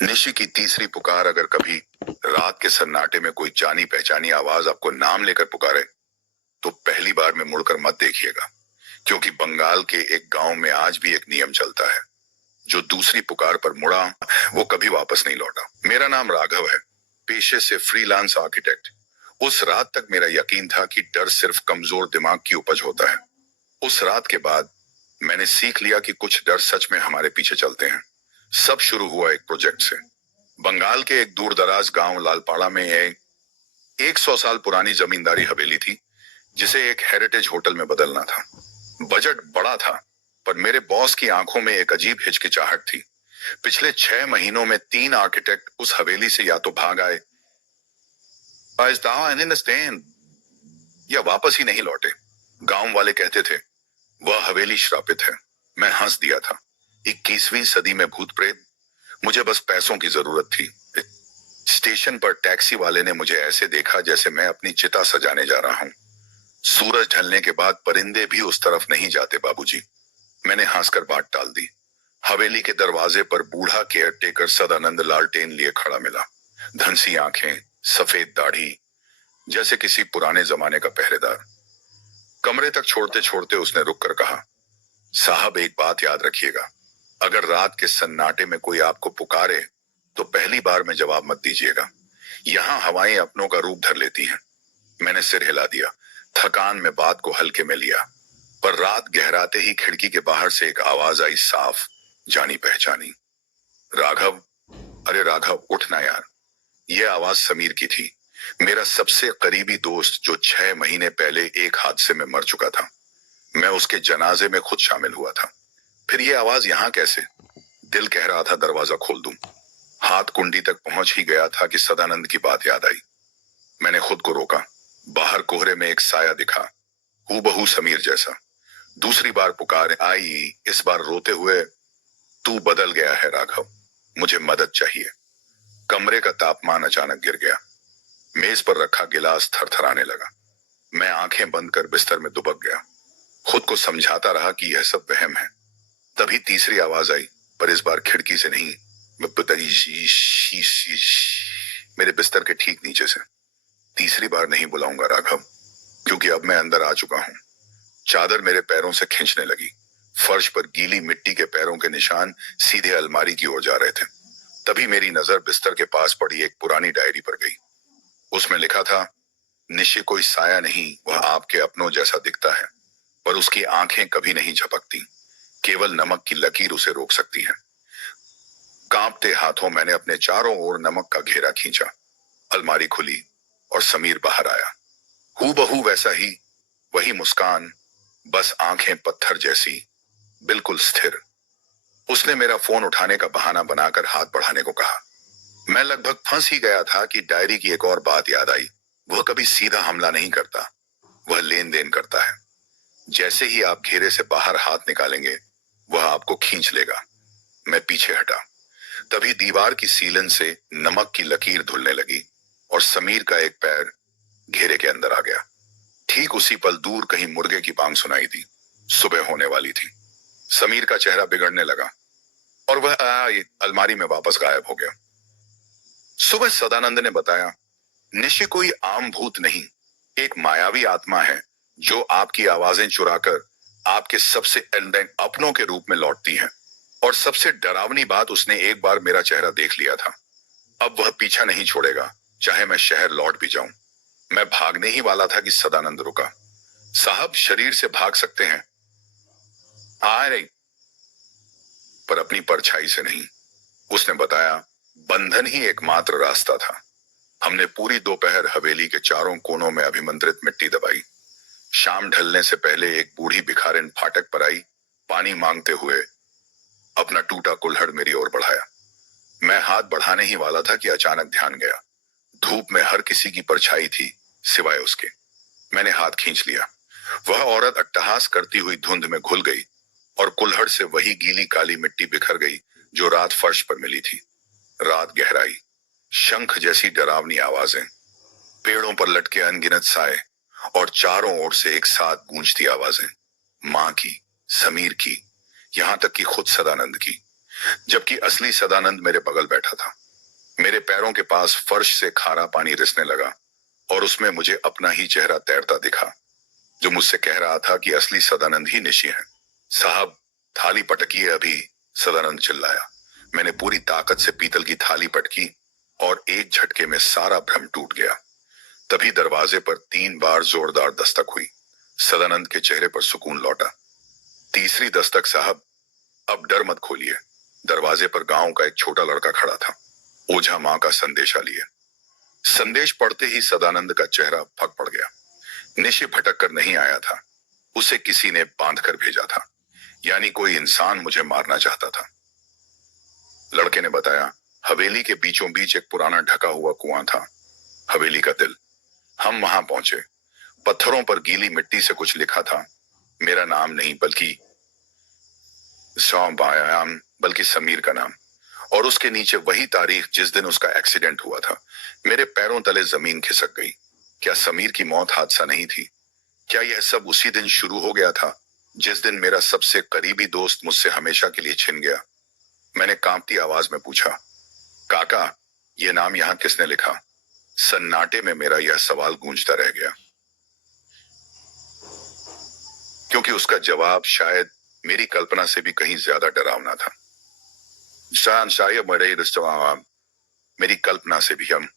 निशी की तीसरी पुकार। अगर कभी रात के सन्नाटे में कोई जानी पहचानी आवाज आपको नाम लेकर पुकारे तो पहली बार में मुड़कर मत देखिएगा, क्योंकि बंगाल के एक गांव में आज भी एक नियम चलता है, जो दूसरी पुकार पर मुड़ा वो कभी वापस नहीं लौटा। मेरा नाम राघव है, पेशे से फ्रीलांस आर्किटेक्ट। उस रात तक मेरा यकीन था कि डर सिर्फ कमजोर दिमाग की उपज होता है। उस रात के बाद मैंने सीख लिया कि कुछ डर सच में हमारे पीछे चलते हैं। सब शुरू हुआ एक प्रोजेक्ट से। बंगाल के एक दूर दराज गांव लालपाड़ा में एक 100 साल पुरानी जमींदारी हवेली थी, जिसे एक हेरिटेज होटल में बदलना था। बजट बड़ा था, पर मेरे बॉस की आंखों में एक अजीब हिचकिचाहट थी। पिछले 6 महीनों में 3 आर्किटेक्ट उस हवेली से या तो भाग आए या वापस ही नहीं लौटे। गांव वाले कहते थे वह हवेली श्रापित है। मैं हंस दिया था। 21वीं सदी में भूत प्रेत, मुझे बस पैसों की जरूरत थी। स्टेशन पर टैक्सी वाले ने मुझे ऐसे देखा जैसे मैं अपनी चिता सजाने जा रहा हूं। सूरज ढलने के बाद परिंदे भी उस तरफ नहीं जाते बाबूजी। मैंने हंसकर बात टाल दी। हवेली के दरवाजे पर बूढ़ा केयर टेकर सदानंद लालटेन लिए खड़ा मिला। धंसी आंखें, सफेद दाढ़ी, जैसे किसी पुराने जमाने का पहरेदार। कमरे तक छोड़ते छोड़ते उसने रुक कर कहा, साहब एक बात याद रखिएगा, अगर रात के सन्नाटे में कोई आपको पुकारे तो पहली बार में जवाब मत दीजिएगा। यहाँ हवाएं अपनों का रूप धर लेती हैं। मैंने सिर हिला दिया, थकान में बात को हल्के में लिया। पर रात गहराते ही खिड़की के बाहर से एक आवाज आई, साफ, जानी पहचानी। राघव, अरे राघव उठना यार। यह आवाज समीर की थी, मेरा सबसे करीबी दोस्त, जो 6 महीने पहले एक हादसे में मर चुका था। मैं उसके जनाजे में खुद शामिल हुआ था। फिर यह आवाज यहां कैसे? दिल कह रहा था दरवाजा खोल दूं। हाथ कुंडी तक पहुंच ही गया था कि सदानंद की बात याद आई। मैंने खुद को रोका। बाहर कोहरे में एक साया दिखा, हूबहू समीर जैसा। दूसरी बार पुकार आई, इस बार रोते हुए, तू बदल गया है राघव, मुझे मदद चाहिए। कमरे का तापमान अचानक गिर गया। मेज पर रखा गिलास थरथराने लगा। मैं आंखें बंद कर बिस्तर में दुबक गया। खुद को समझाता रहा कि यह सब वहम है। तभी तीसरी आवाज आई, पर इस बार खिड़की से नहीं, मेरे बिस्तर के ठीक नीचे से। तीसरी बार नहीं बुलाऊंगा राघव, क्योंकि अब मैं अंदर आ चुका हूं। चादर मेरे पैरों से खींचने लगी। फर्श पर गीली मिट्टी के पैरों के निशान सीधे अलमारी की ओर जा रहे थे। तभी मेरी नजर बिस्तर के पास पड़ी एक पुरानी डायरी पर गई। उसमें लिखा था, निश्चय कोई साया नहीं, वह आपके अपनों जैसा दिखता है, पर उसकी आंखें कभी नहीं झपकती। केवल नमक की लकीर उसे रोक सकती है। कांपते हाथों मैंने अपने चारों ओर नमक का घेरा खींचा। अलमारी खुली और समीर बाहर आया। हूबहू वैसा ही, वही मुस्कान, बस आंखें पत्थर जैसी, बिल्कुल स्थिर। उसने मेरा फोन उठाने का बहाना बनाकर हाथ बढ़ाने को कहा। मैं लगभग फंस ही गया था कि डायरी की एक और बात याद आई। वह कभी सीधा हमला नहीं करता, वह लेन देन करता है। जैसे ही आप घेरे से बाहर हाथ निकालेंगे, वह आपको खींच लेगा। मैं पीछे हटा। तभी दीवार की सीलन से नमक की लकीर धुलने लगी और समीर का एक पैर घेरे के अंदर आ गया। ठीक उसी पल दूर कहीं मुर्गे की बांग सुनाई दी। सुबह होने वाली थी। समीर का चेहरा बिगड़ने लगा और वह अलमारी में वापस गायब हो गया। सुबह सदानंद ने बताया, निश्चय कोई आम भूत नहीं, एक मायावी आत्मा है जो आपकी आवाजें चुराकर आपके सबसे अपनों के रूप में लौटती है। और सबसे डरावनी बात, उसने एक बार मेरा चेहरा देख लिया था। अब वह पीछा नहीं छोड़ेगा, चाहे मैं शहर लौट भी जाऊं। मैं भागने ही वाला था कि सदानंद रुका। साहब, शरीर से भाग सकते हैं, आ रही, पर अपनी परछाई से नहीं। उसने बताया, बंधन ही एकमात्र रास्ता था। हमने पूरी दोपहर हवेली के चारों कोनों में अभिमंत्रित मिट्टी दबाई। शाम ढलने से पहले एक बूढ़ी भिखारिन फाटक पर आई, पानी मांगते हुए अपना टूटा कुल्हड़ मेरी ओर बढ़ाया। मैं हाथ बढ़ाने ही वाला था कि अचानक ध्यान गया। धूप में हर किसी की परछाई थी सिवाय उसके। मैंने हाथ खींच लिया। वह औरत अट्टहास करती हुई धुंध में घुल गई और कुल्हड़ से वही गीली काली मिट्टी बिखर गई जो रात फर्श पर मिली थी। रात गहराई, शंख जैसी डरावनी आवाजें, पेड़ों पर लटके अनगिनत साए और चारों ओर से एक साथ गूंजती आवाजें। मां की, समीर की, यहां तक कि खुद सदानंद की। जबकि असली सदानंद मेरे बगल बैठा था। मेरे पैरों के पास फर्श से खारा पानी रिसने लगा और उसमें मुझे अपना ही चेहरा तैरता दिखा, जो मुझसे कह रहा था कि असली सदानंद ही निशी है। साहब, थाली पटकिए अभी, सदानंद चिल्लाया। मैंने पूरी ताकत से पीतल की थाली पटकी और एक झटके में सारा भ्रम टूट गया। तभी दरवाजे पर 3 बार जोरदार दस्तक हुई। सदानंद के चेहरे पर सुकून लौटा। तीसरी दस्तक, साहब, अब डर मत खोलिए। दरवाजे पर गांव का एक छोटा लड़का खड़ा था, ओझा मां का संदेशा लिए। संदेश पढ़ते ही सदानंद का चेहरा फक पड़ गया। निशि भटक कर नहीं आया था, उसे किसी ने बांध कर भेजा था, यानी कोई इंसान मुझे मारना चाहता था। लड़के ने बताया, हवेली के बीचों बीच एक पुराना ढका हुआ कुआं था, हवेली का दिल। हम वहां पहुंचे। पत्थरों पर गीली मिट्टी से कुछ लिखा था, मेरा नाम नहीं बल्कि समीर का नाम। और उसके नीचे वही तारीख जिस दिन उसका एक्सीडेंट हुआ था। मेरे पैरों तले जमीन खिसक गई। क्या समीर की मौत हादसा नहीं थी? क्या यह सब उसी दिन शुरू हो गया था जिस दिन मेरा सबसे करीबी दोस्त मुझसे हमेशा के लिए छिन गया? मैंने कांपती आवाज में पूछा, काका, यह नाम यहां किसने लिखा? सन्नाटे में मेरा यह सवाल गूंजता रह गया, क्योंकि उसका जवाब शायद मेरी कल्पना से भी कहीं ज्यादा डरावना था। शायद मेरी कल्पना से भी हम